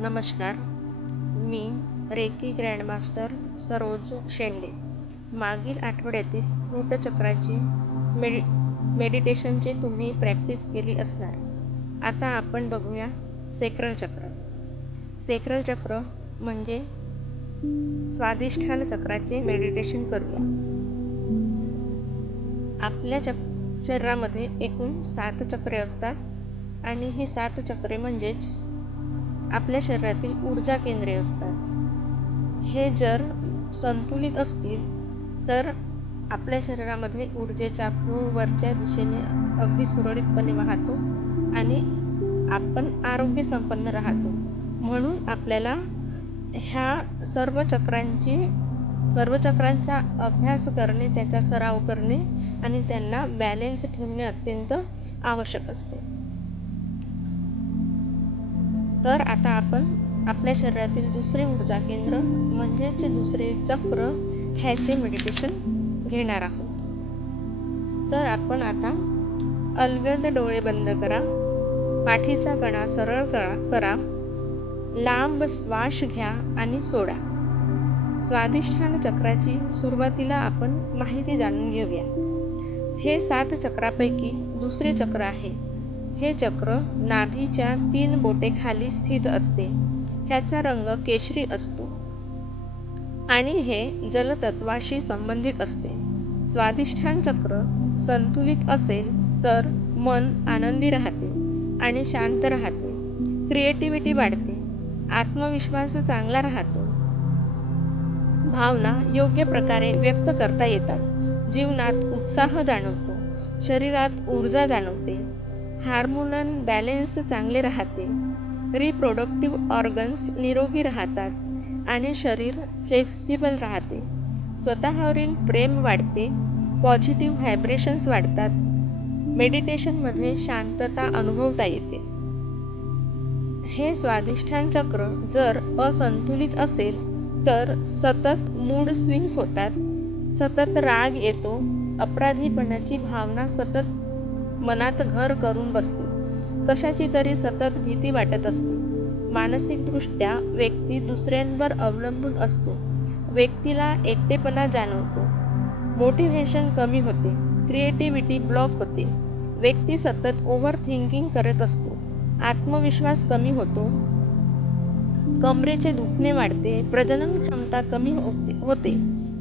नमस्कार. मी reiki grandmaster Saroj शेंडे. मागील आठवड्यातील रूटचक्राची मेडि मेडिटेशनची तुम्ही प्रॅक्टिस केली असणार. आता आपण बघूया सेक्रल चक्र. सेक्रल चक्र म्हणजे स्वादिष्ठान चक्राचे मेडिटेशन करूया. आपल्या शरीरामध्ये एकूण 7 चक्रे असतात आणि ही 7 चक्रे म्हणजेच आपल्या शरीरातील ऊर्जा केंद्रे असतात. हे जर संतुलित असतील तर आपल्या शरीरामध्ये ऊर्जेचा फ्लो वरच्या दिशेने अगदी सुरळीतपणे वाहतो आणि आपण आरोग्य संपन्न राहतो. म्हणून आपल्याला ह्या सर्व चक्रांचा अभ्यास करणे, त्याचा सराव करणे आणि त्यांना बॅलेन्स ठेवणे अत्यंत आवश्यक असते. तर आता आपण आपल्या शरीरातील दुसरे ऊर्जा केंद्र म्हणजेच दुसरे चक्र ह्याचे मेडिटेशन घेणार आहोत. तर आपण आता अलगद डोळे बंद करा, पाठीचा कणा सरळ करा, लांब श्वास घ्या आणि सोडा. स्वादिष्ठान चक्राची सुरुवातीला आपण माहिती जाणून घेऊया. हे 7 चक्रापैकी दुसरे चक्र आहे. हे चक्र नाभीच्या 3 बोटे खाली स्थित असते. ह्याचा रंग केशरी असतो आणि हे जलतत्वाशी संबंधित असते. स्वादिष्ठान चक्र संतुलित असेल तर मन आनंदी राहते आणि शांत राहते. क्रिएटिव्हिटी वाढते, आत्मविश्वास चांगला राहतो, भावना योग्य प्रकारे व्यक्त करता येतात, जीवनात उत्साह जाणवतो, शरीरात ऊर्जा जाणवते, हार्मोनल बॅलेन्स चांगले राहते, रिप्रोडक्टिव्ह ऑर्गन्स निरोगी राहतात आणि शरीर फ्लेक्सिबल राहते, स्वतःवरील प्रेम वाढते, पॉझिटिव्ह व्हायब्रेशन्स वाढतात, मेडिटेशनमध्ये शांतता अनुभवता येते. हे स्वादिष्ठान चक्र जर असंतुलित असेल तर सतत मूड स्विंग्स होतात, सतत राग येतो, अपराधीपणाची भावना सतत मनात घर करून बसते, कशाची तरी सतत भीती वाटत असते, मानसिकदृष्ट्या व्यक्ती दुसऱ्यांवर अवलंबून असतो, व्यक्तीला एकटेपणा जाणवतो, मोटिव्हेशन कमी होते, क्रिएटिव्हिटी ब्लॉक होते, व्यक्ती सतत ओव्हर थिंकिंग करत असतो, आत्मविश्वास कमी होतो, कमरेचे दुखणे वाढते, प्रजनन क्षमता कमी होते,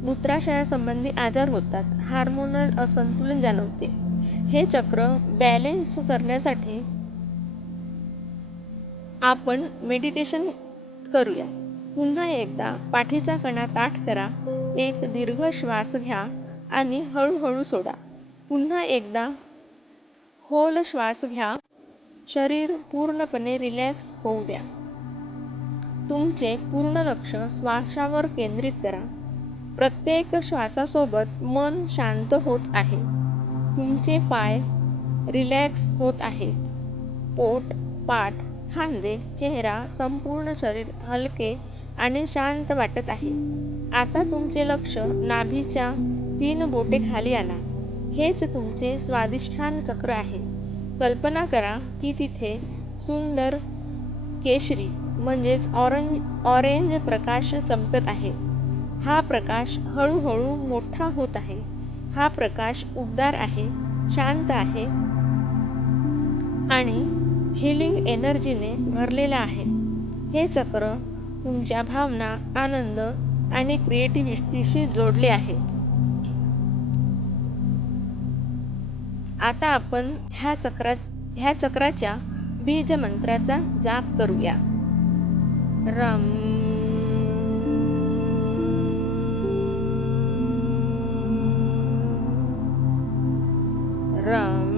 मूत्राशयासंबंधी आजार होतात, हार्मोनल असंतुलन जाणवते. हे चक्र बॅलेन्स करण्यासाठी आपण मेडिटेशन करूया. पुन्हा एकदा पाठीचा कणा ताठ करा, एक दीर्घ श्वास घ्या आणि हळूहळू सोडा. पुन्हा एकदा खोल श्वास घ्या, शरीर पूर्णपणे रिलॅक्स होऊ द्या. तुमचे पूर्ण लक्ष श्वासावर केंद्रित करा. प्रत्येक श्वासासोबत मन शांत होत आहे. तुमचे पाय रिलॅक्स होत आहेत. पोट, पाठ, खांदे, चेहरा, संपूर्ण शरीर हलके आणि शांत वाटत आहे. आता तुमचे लक्ष नाभीच्या 3 बोटे खाली आणा. हेच तुमचे स्वादिष्ठान चक्र आहे. कल्पना करा की तिथे सुंदर केशरी म्हणजेच ऑरेंज प्रकाश चमकत आहे. हा प्रकाश हळूहळू मोठा होत आहे. हा प्रकाश उबदार आहे, शांत आहे आणि हिलिंग एनर्जीने भरलेला आहे. हे चक्र तुमच्या भावना, आनंद आणि क्रिएटिव्हिटीशी जोडले आहे. आता आपण ह्या चक्राच्या बीज मंत्राचा जाप करूया. रम रम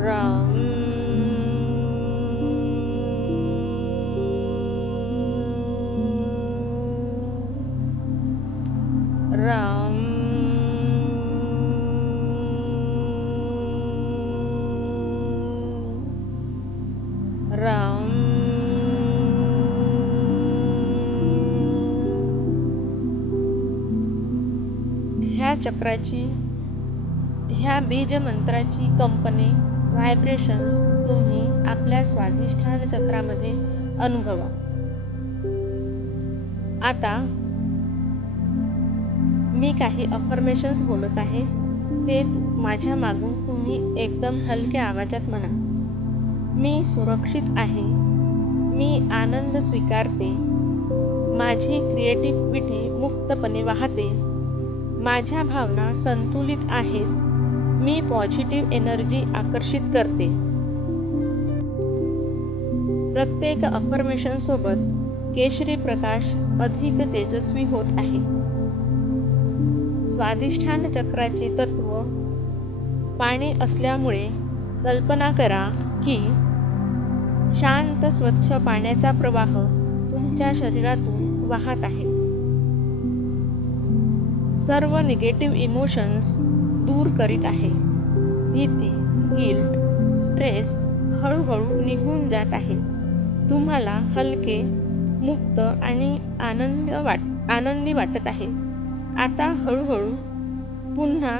रम रम ह्या बीज मंत्राची कंपनी व्हायब्रेशन्स तुम्ही आपल्या स्वाधिष्ठान चक्रामध्ये अनुभवा. आता मी काही अफर्मेशन्स बोलत आहे, ते माझ्या मागून तुम्ही एकदम हलक्या आवाजात म्हणा. मी सुरक्षित आहे. मी आनंद स्वीकारते. माझी क्रिएटिव्हिटी मुक्तपणे वाहते. माझ्या भावना संतुलित आहेत. मी पॉझिटिव्ह एनर्जी आकर्षित करते. प्रत्येक अफर्मेशन सोबत केशरी प्रकाश अधिक तेजस्वी होत आहे. स्वाधिष्ठान चक्राचे तत्व पाणी असल्यामुळे कल्पना करा की शांत स्वच्छ पाण्याचा प्रवाह तुमच्या शरीरातून वाहत आहे. सर्व निगेटिव्ह इमोशन्स दूर करीत आहे. भीती, गिल्ट, स्ट्रेस हळूहळू निघून जात आहे. तुम्हाला हलके, मुक्त आणि आनंदी वाटत आहे. आता हळूहळू पुन्हा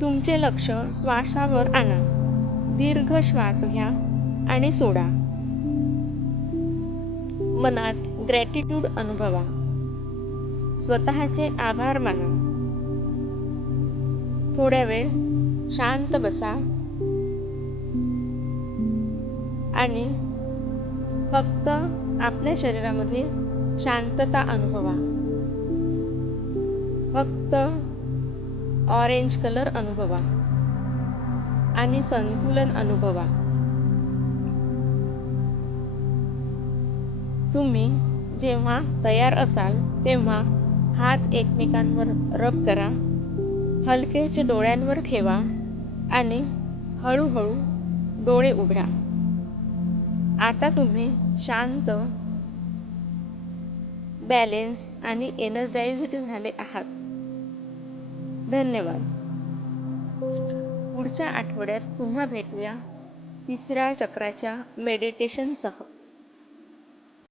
तुमचे लक्ष श्वासावर आणा. दीर्घ श्वास घ्या आणि सोडा. मनात ग्रॅटिट्यूड अनुभवा. स्वतःचे आभार माना. थोड्या वेळ शांत बसा आणि फक्त आपल्या शरीरामध्ये शांतता अनुभवा. फक्त ऑरेंज कलर अनुभवा आणि संतुलन अनुभवा. तुम्ही जेव्हा तयार असाल तेव्हा हात एकमेकांवर रब करा. हलकेच डोळ्यांवर ठेवा आणि हळूहळू डोळे उघडा. आता तुम्ही शांत, बॅलेन्स आणि एनर्जाइज्ड झाले आहात. धन्यवाद. पुढच्या आठवड्यात पुन्हा भेटूया तिसऱ्या चक्राच्या मेडिटेशनसह.